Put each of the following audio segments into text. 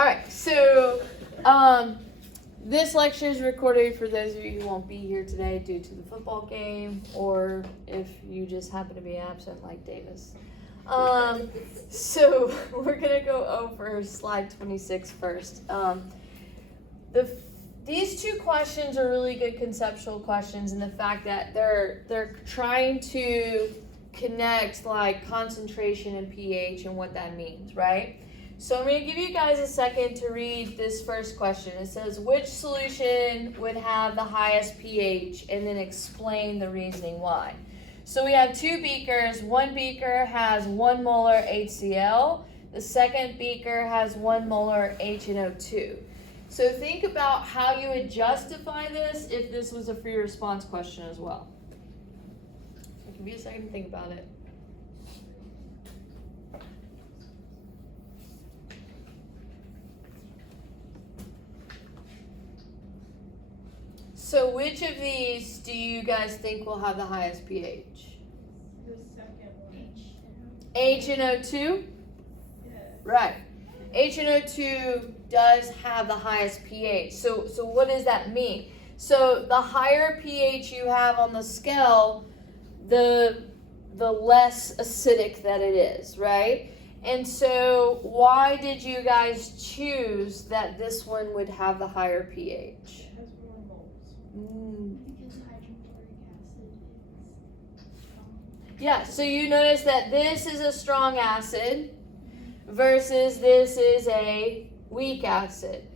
All right, so this lecture is recorded for those of you who won't be here today due to the football game, or if you just happen to be absent like Davis. So we're gonna go over slide 26 first. These two questions are really good conceptual questions, in the fact that they're trying to connect like concentration and pH and what that means, right? So I'm going to give you guys a second to read this first question. It says, which solution would have the highest pH, and then explain the reasoning why. So we have two beakers. One beaker has 1 molar HCl. The second beaker has 1 molar HNO2. So think about how you would justify this if this was a free response question as well. I'll give you a second to think about it. So which of these do you guys think will have the highest pH? The second one. HNO2? Yeah. Right. HNO2 does have the highest pH. So what does that mean? So the higher pH you have on the scale, the less acidic that it is, right? And so why did you guys choose that this one would have the higher pH? Has more moles. Because hydrochloric acid is strong. Yeah, so you notice that this is a strong acid versus this is a weak acid.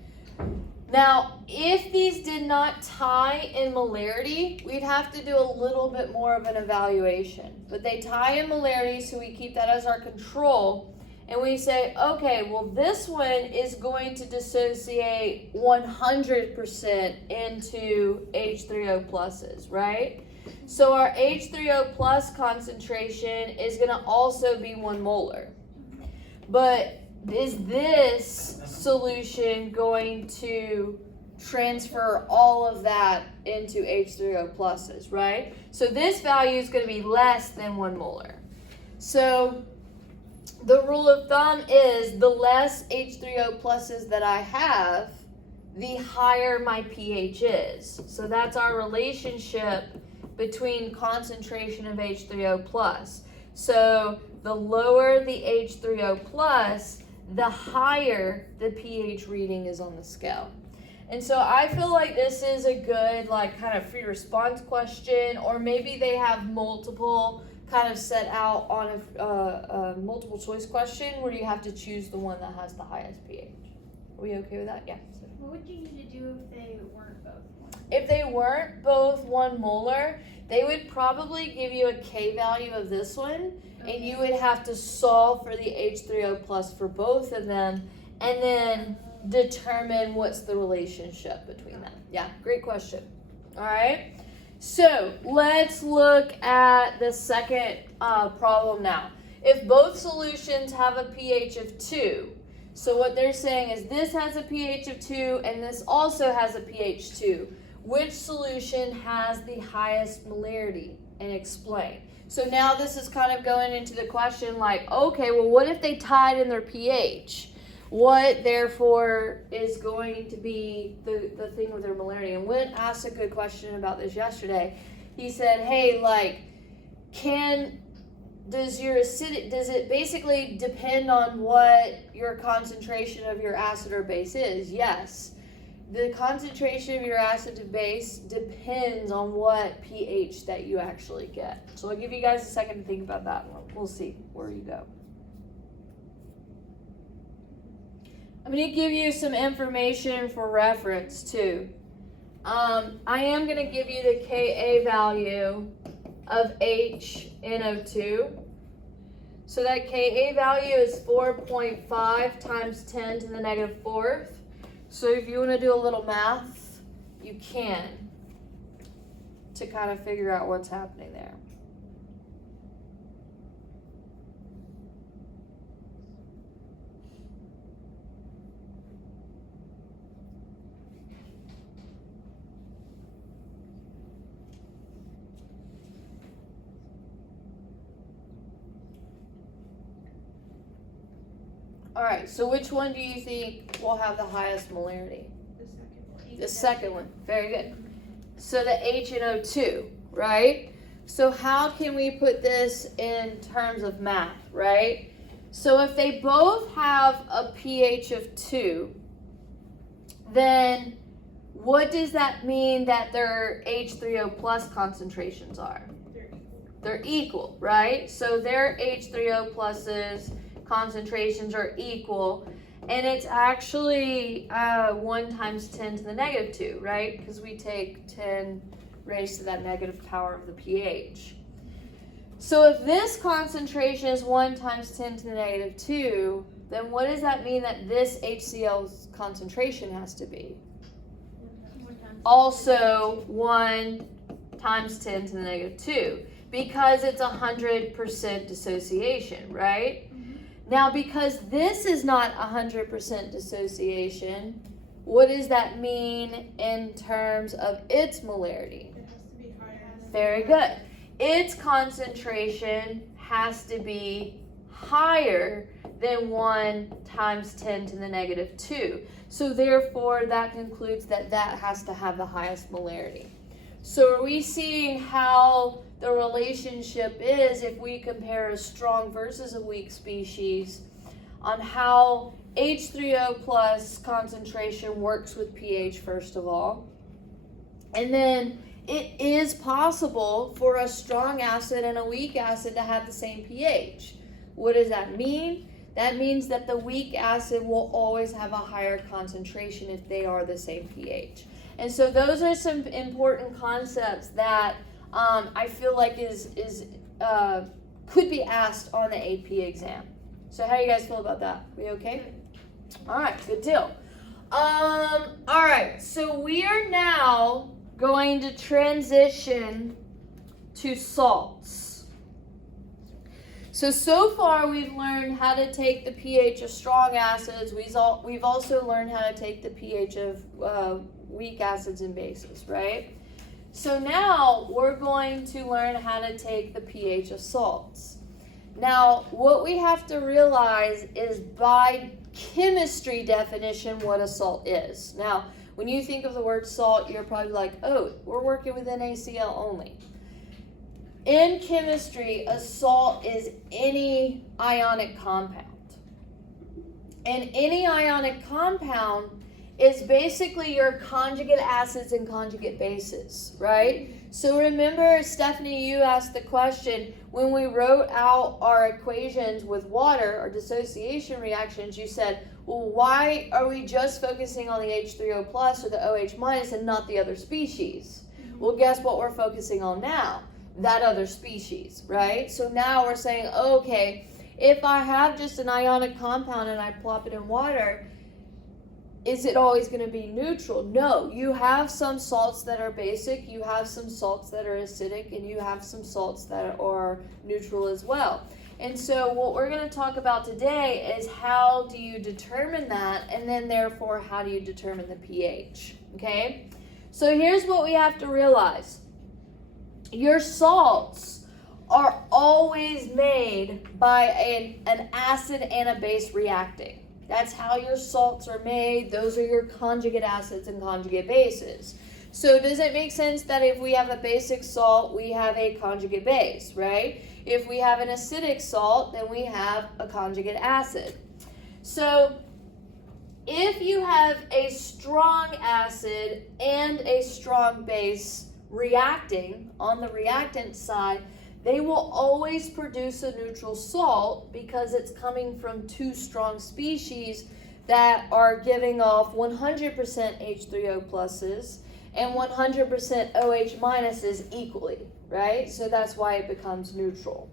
Now, if these did not tie in molarity, we'd have to do a little bit more of an evaluation. But they tie in molarity, so we keep that as our control. And we say, okay, well, this one is going to dissociate 100% into H3O pluses, right? So our H3O plus concentration is going to also be 1 molar. But is this solution going to transfer all of that into H3O pluses, right? So this value is going to be less than 1 molar. So the rule of thumb is the less H3O pluses that I have, the higher my pH is. So that's our relationship between concentration of H3O plus. So the lower the H3O plus, the higher the pH reading is on the scale. And so I feel like this is a good like kind of free response question, or maybe they have multiple kind of set out on a multiple choice question where you have to choose the one that has the highest pH. Are we okay with that? Yeah. What would you need to do if they weren't both 1? If they weren't both 1 molar, they would probably give you a K value of this one, and you would have to solve for the H3O plus for both of them, and then determine what's the relationship between them. Yeah, great question. All right. So let's look at the second problem now. If both solutions have a pH of 2, so what they're saying is this has a pH of 2 and this also has a pH 2. Which solution has the highest molarity? And explain. So now this is kind of going into the question like, okay, well, what if they tied in their pH? What, therefore, is going to be the thing with their molarity? And Wynn asked a good question about this yesterday. He said, hey, like, does it basically depend on what your concentration of your acid or base is? Yes. The concentration of your acid to base depends on what pH that you actually get. So I'll give you guys a second to think about that one. We'll see where you go. I'm going to give you some information for reference too. I am going to give you the Ka value of HNO2. So that Ka value is 4.5 times 10 to the negative 4th. So if you want to do a little math, you can, to kind of figure out what's happening there. Alright, so which one do you think will have the highest molarity? The second one. The second one. Very good. So the HNO2, right? So how can we put this in terms of math, right? So if they both have a pH of 2, then what does that mean that their H3O plus concentrations are? They're equal. They're equal, right? So their H3O pluses concentrations are equal, and it's actually 1 times 10 to the negative 2, right? Because we take 10 raised to that negative power of the pH. So if this concentration is 1 times 10 to the negative 2, then what does that mean that this HCl's concentration has to be? Also 1 times 10 to the negative 2, because it's 100% dissociation, right? Now, because this is not 100% dissociation, what does that mean in terms of its molarity? It has to be higher. Very good. Its concentration has to be higher than 1 times 10 to the negative 2. So therefore, that concludes that that has to have the highest molarity. So are we seeing how the relationship is if we compare a strong versus a weak species on how H3O plus concentration works with pH, first of all? And then it is possible for a strong acid and a weak acid to have the same pH. What does that mean? That means that the weak acid will always have a higher concentration if they are the same pH. And so those are some important concepts that I feel like could be asked on the AP exam. So how do you guys feel about that? We okay? All right, good deal. All right, so we are now going to transition to salts. So far we've learned how to take the pH of strong acids. We've also learned how to take the pH of weak acids and bases, right? So now we're going to learn how to take the pH of salts. Now, what we have to realize is by chemistry definition what a salt is. Now, when you think of the word salt, you're probably like, oh, we're working with NaCl only. In chemistry, a salt is any ionic compound. And any ionic compound is basically your conjugate acids and conjugate bases, right? So remember, Stephanie, you asked the question, when we wrote out our equations with water, or dissociation reactions, you said, well, why are we just focusing on the H3O plus or the OH minus and not the other species? Well, guess what we're focusing on now? That other species, right? So now we're saying, okay, if I have just an ionic compound and I plop it in water, is it always going to be neutral? No, you have some salts that are basic, you have some salts that are acidic, and you have some salts that are neutral as well. And so what we're going to talk about today is how do you determine that, and then therefore how do you determine the pH, okay? So here's what we have to realize. Your salts are always made by an acid and a base reacting. That's how your salts are made. Those are your conjugate acids and conjugate bases. So does it make sense that if we have a basic salt, we have a conjugate base, right? If we have an acidic salt, then we have a conjugate acid. So if you have a strong acid and a strong base reacting on the reactant side, they will always produce a neutral salt because it's coming from two strong species that are giving off 100% H3O pluses and 100% OH minuses equally, right? So that's why it becomes neutral.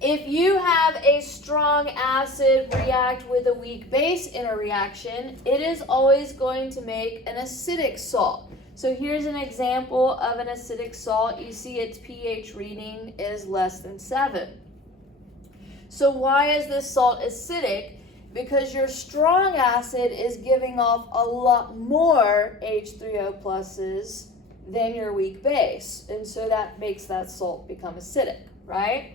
If you have a strong acid react with a weak base in a reaction, it is always going to make an acidic salt. So here's an example of an acidic salt. You see its pH reading is less than 7. So why is this salt acidic? Because your strong acid is giving off a lot more H3O pluses than your weak base. And so that makes that salt become acidic, right?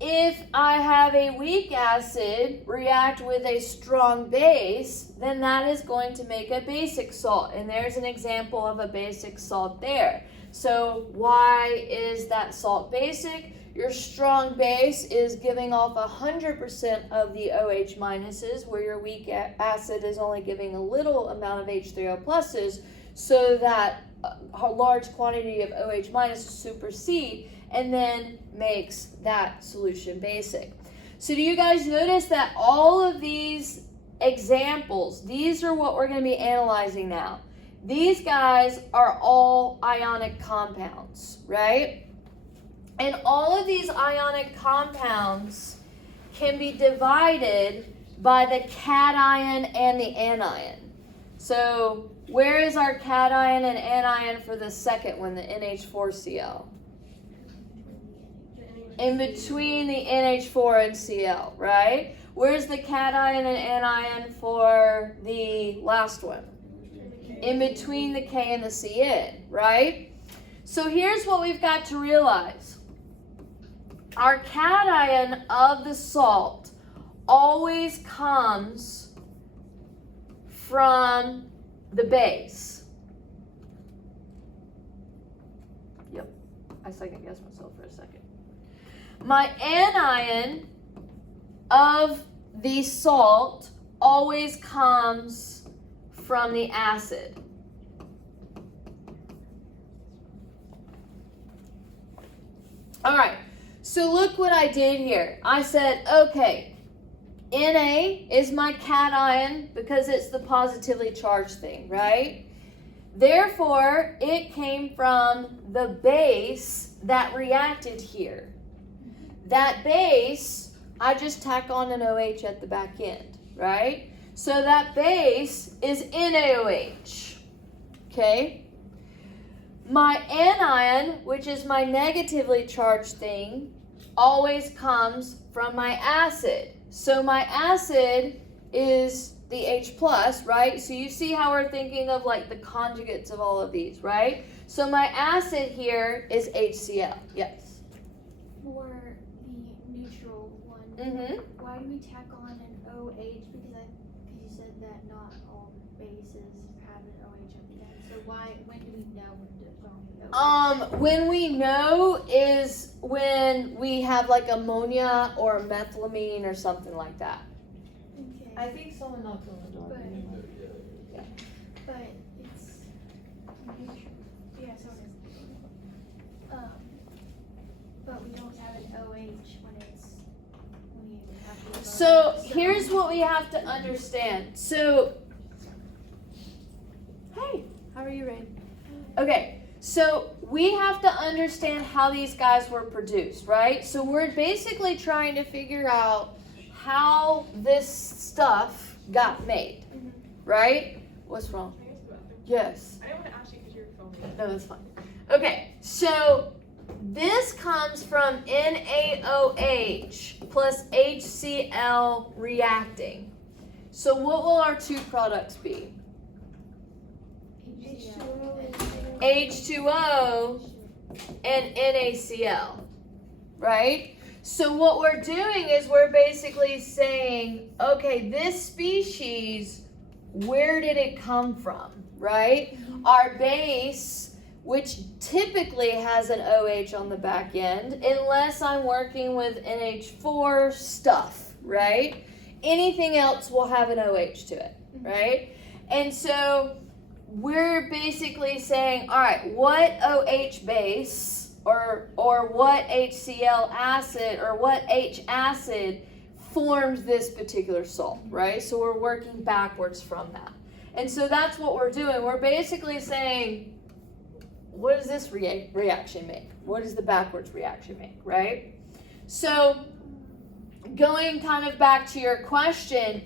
if I have a weak acid react with a strong base, then that is going to make a basic salt. And there's an example of a basic salt there. So why is that salt basic? Your strong base is giving off 100% of the OH minuses, where your weak acid is only giving a little amount of H3O pluses, so that a large quantity of OH minuses supersede and then makes that solution basic. So do you guys notice that all of these examples, these are what we're going to be analyzing now. These guys are all ionic compounds, right? And all of these ionic compounds can be divided by the cation and the anion. So where is our cation and anion for the second one, the NH4Cl? In between the NH4 and Cl, right? Where's the cation and anion for the last one? In between the K and the Cn, right? So here's what we've got to realize. Our cation of the salt always comes from the base. Yep, I second guessed myself for a second. My anion of the salt always comes from the acid. All right, so look what I did here. I said, okay, Na is my cation because it's the positively charged thing, right? Therefore, it came from the base that reacted here. That base, I just tack on an OH at the back end, right? So that base is NaOH, okay? My anion, which is my negatively charged thing, always comes from my acid. So my acid is the H plus, right? So you see how we're thinking of like the conjugates of all of these, right? So my acid here is HCl, yes. For the neutral one, why do we tack on an OH? Because you said that not all bases have an OH at the end. So when do we know when to throw in the OH? When we know is when we have like ammonia or methylamine or something like that. Okay. I think someone knocked on the door. But it's neutral. Yeah, so it is. But we don't have an OH when you have to. So here's what we have to understand. So, hey, how are you, Rain? Okay, so we have to understand how these guys were produced, right? So we're basically trying to figure out how this stuff got made, right? What's wrong? Yes. I don't want to ask you because you're filming. No, that's fine. Okay, so this comes from NaOH plus HCl reacting. So what will our two products be? H2O and NaCl, right? So what we're doing is we're basically saying, okay, this species, where did it come from, right? Our base, which typically has an OH on the back end, unless I'm working with NH4 stuff, right? Anything else will have an OH to it, right? And so we're basically saying, all right, what OH base or what HCl acid or what H acid forms this particular salt, right? So we're working backwards from that. And so that's what we're doing. We're basically saying, what does this reaction make? What does the backwards reaction make, right? So going kind of back to your question,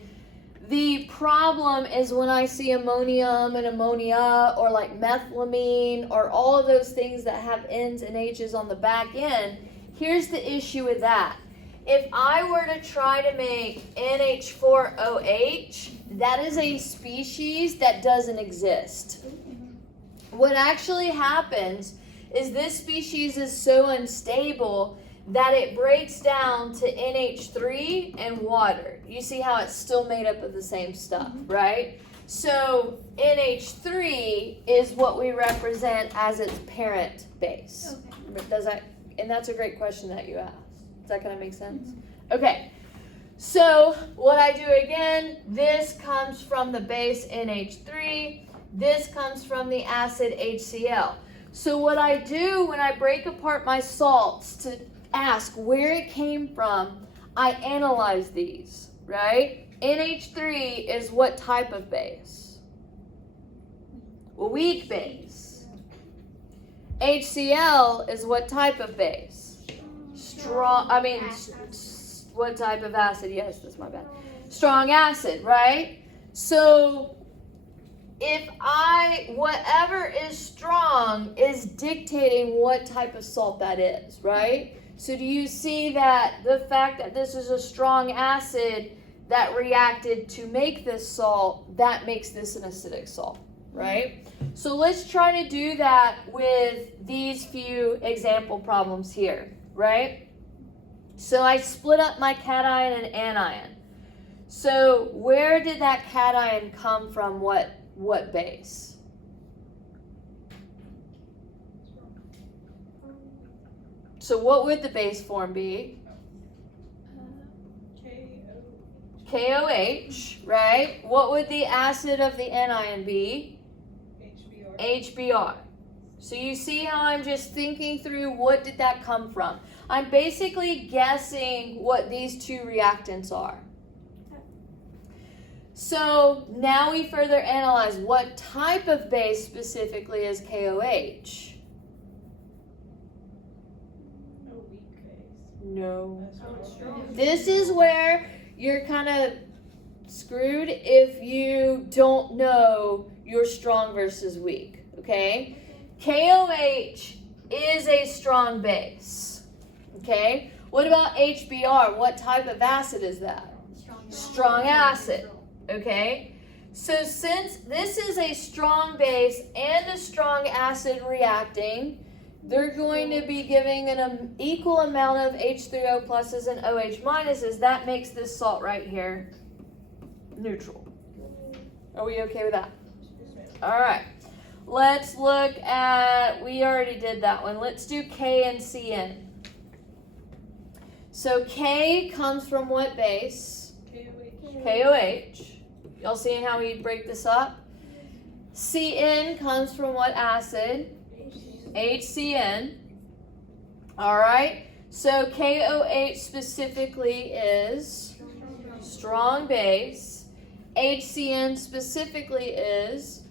the problem is when I see ammonium and ammonia or like methylamine or all of those things that have N's and H's on the back end, here's the issue with that. If I were to try to make NH4OH, that is a species that doesn't exist. What actually happens is this species is so unstable that it breaks down to NH3 and water. You see how it's still made up of the same stuff, right? So NH3 is what we represent as its parent base. Okay. Does that, and that's a great question that you asked. Does that kind of make sense? Okay. So what I do again, this comes from the base NH3, this comes from the acid HCl. So what I do when I break apart my salts to ask where it came from, I analyze these, right? NH3 is what type of base? Weak base. HCl is what type of base? What type of acid? Yes, that's my bad. Strong acid, right? So whatever is strong is dictating what type of salt that is, right? So do you see that the fact that this is a strong acid that reacted to make this salt, that makes this an acidic salt, right? So let's try to do that with these few example problems here, right? So I split up my cation and anion. So where did that cation come from? What base? So what would the base form be? KOH, right? What would the acid of the anion be? HBr. So you see how I'm just thinking through what did that come from? I'm basically guessing what these two reactants are. So now we further analyze what type of base specifically is KOH. No. This is where you're kind of screwed if you don't know your strong versus weak, okay? KOH is a strong base, okay? What about HBr? What type of acid is that? Strong acid, okay? So since this is a strong base and a strong acid reacting, they're going to be giving an equal amount of H3O pluses and OH minuses. That makes this salt right here neutral. Are we okay with that? All right. Let's look at, we already did that one. Let's do K and CN. So K comes from what base? KOH. Y'all seeing how we break this up? CN comes from what acid? HCN. All right. So KOH specifically is strong base. HCN specifically is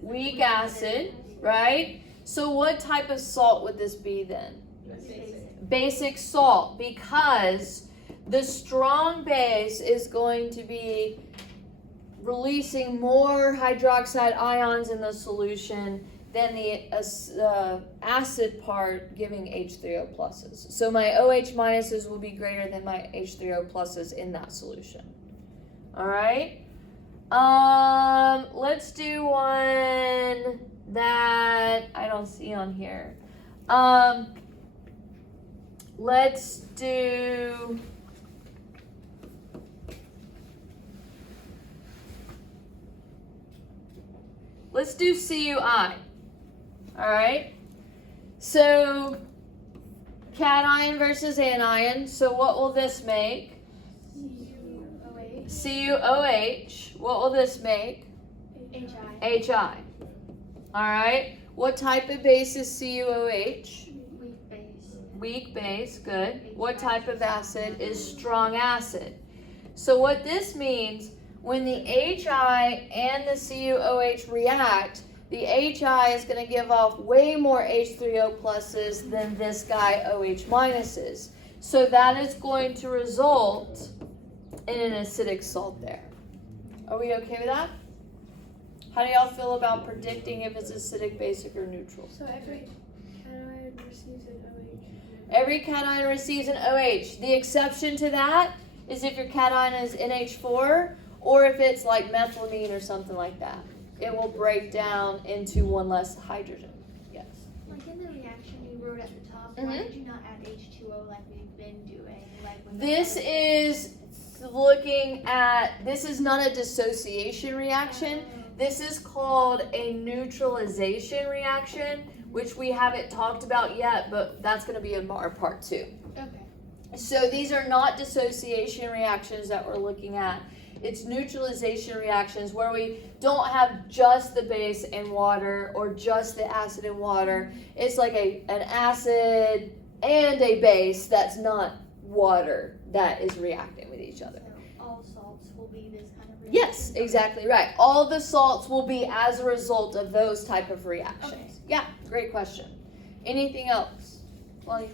weak acid, right? So what type of salt would this be then? Basic salt, because the strong base is going to be releasing more hydroxide ions in the solution than the acid part giving H3O pluses. So my OH minuses will be greater than my H3O pluses in that solution. All right. Let's do one that I don't see on here. Let's do CuI. All right. So cation versus anion. So what will this make? CuOH. What will this make? HI. All right. What type of base is CuOH? Weak base. Weak base. Good. What type of acid is strong acid? So what this means, when the HI and the CuOH react, the HI is going to give off way more H3O pluses than this guy OH minuses. So that is going to result in an acidic salt there. Are we okay with that? How do y'all feel about predicting if it's acidic, basic, or neutral? So every cation receives an OH. Every cation receives an OH. The exception to that is if your cation is NH4 or if it's like methylamine or something like that. It will break down into one less hydrogen. Yes. Like in the reaction you wrote at the top, Why did you not add H2O like we've been doing? Like with This the is looking at, this is not a dissociation reaction. This is called a neutralization reaction, which we haven't talked about yet, but that's going to be in our part 2. Okay. So these are not dissociation reactions that we're looking at. It's neutralization reactions where we don't have just the base and water or just the acid and water. It's like an acid and a base that's not water that is reacting with each other. So all salts will be this kind of reaction? Yes, exactly right. All the salts will be as a result of those type of reactions. Okay. Yeah, great question. Anything else? Well, Is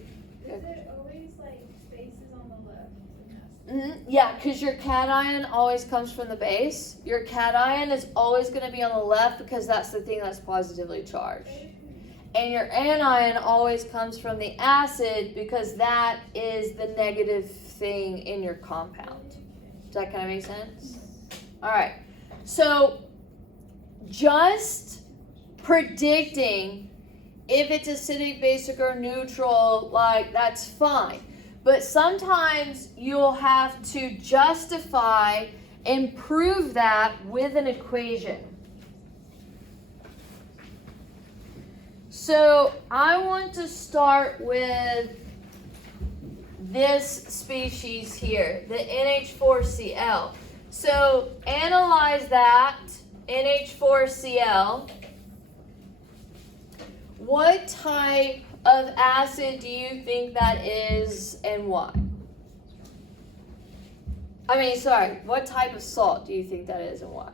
it always like spaces on the left? yeah, because your cation always comes from the base. Your cation is always going to be on the left because that's the thing that's positively charged. And your anion always comes from the acid because that is the negative thing in your compound. Does that kind of make sense? All right. So just predicting if it's acidic, basic, or neutral, like that's fine. But sometimes you'll have to justify and prove that with an equation. So I want to start with this species here, the NH4Cl. So analyze that, NH4Cl. What type of acid do you think that is and why? What type of salt do you think that is and why?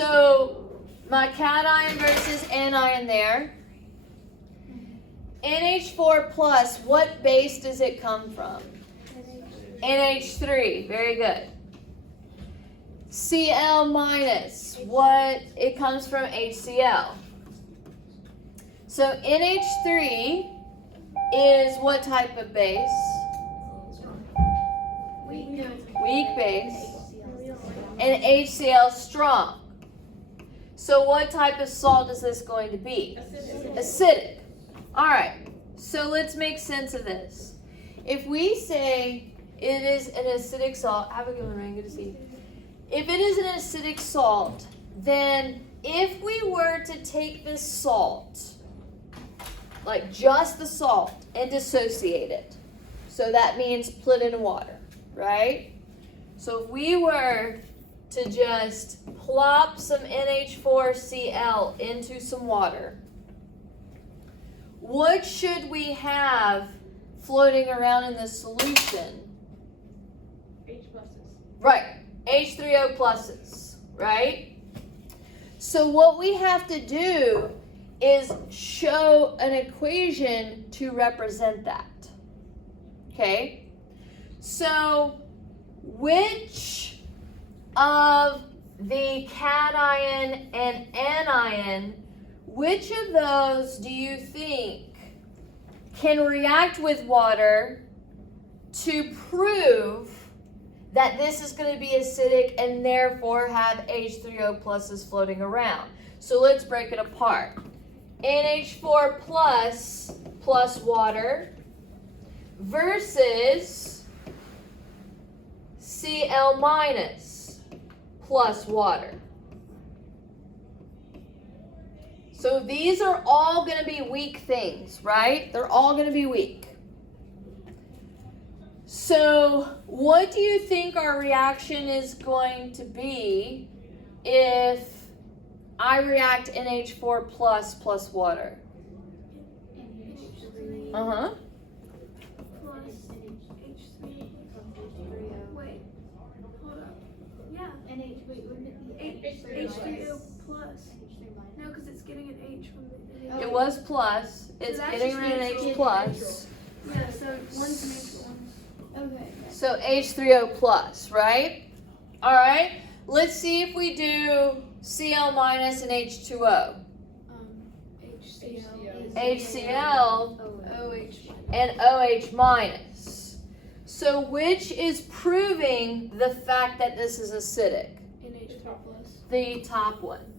So my cation versus anion there. NH4 plus, what base does it come from? NH3, very good. Cl minus, what? It comes from HCl. So NH3 is what type of base? Weak base. And HCl strong. So what type of salt is this going to be? Acidic. All right, so let's make sense of this. If we say it is an acidic salt, have a good one, Ryan, good to see you. If it is an acidic salt, then if we were to take this salt, like just the salt, and dissociate it, so that means put in water, right? So if we were to just plop some NH4Cl into some water, what should we have floating around in the solution? H pluses. Right, H3O pluses, right? So what we have to do is show an equation to represent that. Okay? So which of the cation and anion, which of those do you think can react with water to prove that this is going to be acidic and therefore have H3O pluses floating around? So let's break it apart. NH4 plus water versus Cl minus plus water. So these are all going to be weak things, right? They're all going to be weak. So what do you think our reaction is going to be if I react NH4 plus water? Uh-huh. Plus H3. Wait, hold up. Yeah. Wouldn't it be H3O plus. No, because it's getting an H from the. It was plus. It's that's getting just rid of neutral. H plus. Yeah, so one's neutral, one's. Okay. So H3O plus, right? All right. Let's see if we do Cl minus and H2O. HCl. HCl OH. and OH minus. So which is proving the fact that this is acidic? NH3+. The top one.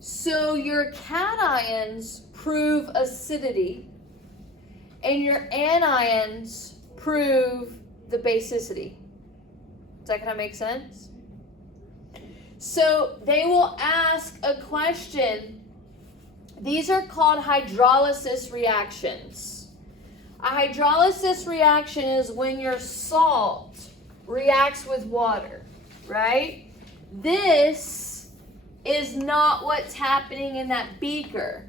So your cations prove acidity, and your anions prove the basicity. Does that kind of make sense? So they will ask a question. These are called hydrolysis reactions. A hydrolysis reaction is when your salt reacts with water, right? This is not what's happening in that beaker.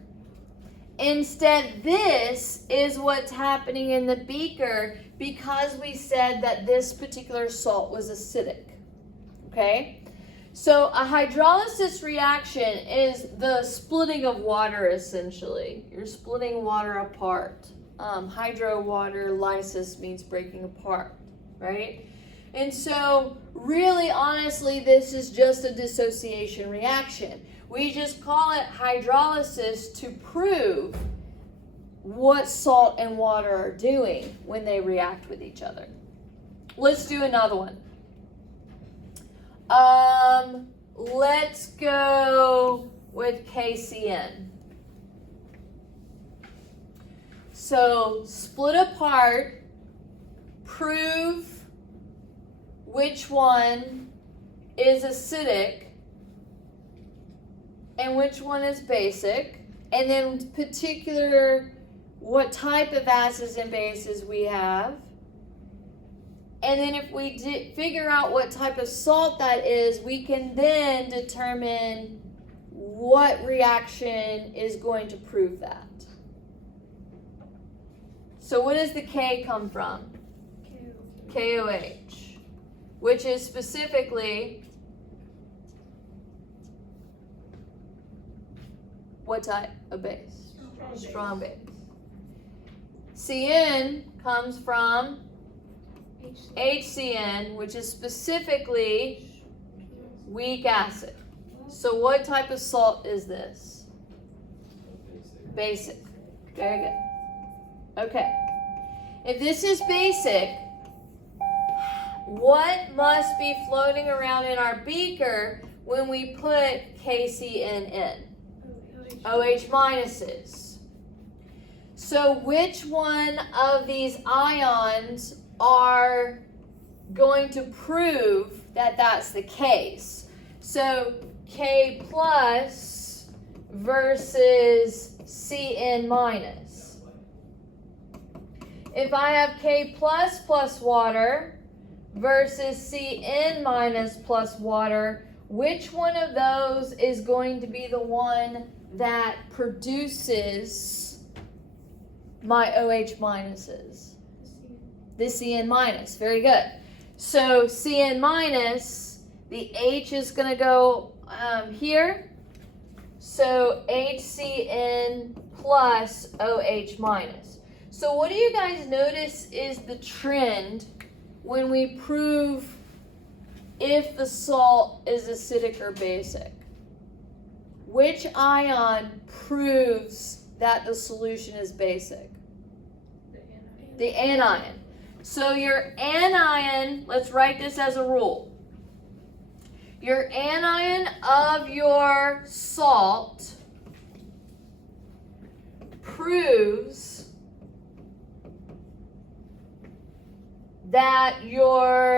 Instead, this is what's happening in the beaker because we said that this particular salt was acidic. Okay? So a hydrolysis reaction is the splitting of water, essentially. You're splitting water apart. Hydro water, lysis means breaking apart, right? And so, really, honestly, this is just a dissociation reaction. We just call it hydrolysis to prove what salt and water are doing when they react with each other. Let's do another one. Let's go with KCN. So split apart, prove which one is acidic and which one is basic, and then particular what type of acids and bases we have. And then if we figure out what type of salt that is, we can then determine what reaction is going to prove that. So what does the K come from? KOH, which is specifically what type of base? Strong base. CN comes from HCN, which is specifically weak acid. So what type of salt is this? Basic. Very good. Okay. If this is basic, what must be floating around in our beaker when we put KCN in? OH minuses. So which one of these ions are going to prove that that's the case? So K plus versus Cn minus. If I have K plus plus water versus Cn minus plus water, which one of those is going to be the one that produces my OH minuses? The Cn minus. Very good. So Cn minus, the H is going to go here. So HCN plus OH minus. So what do you guys notice is the trend when we prove if the salt is acidic or basic? Which ion proves that the solution is basic? The anion. So your anion, let's write this as a rule. Your anion of your salt proves that your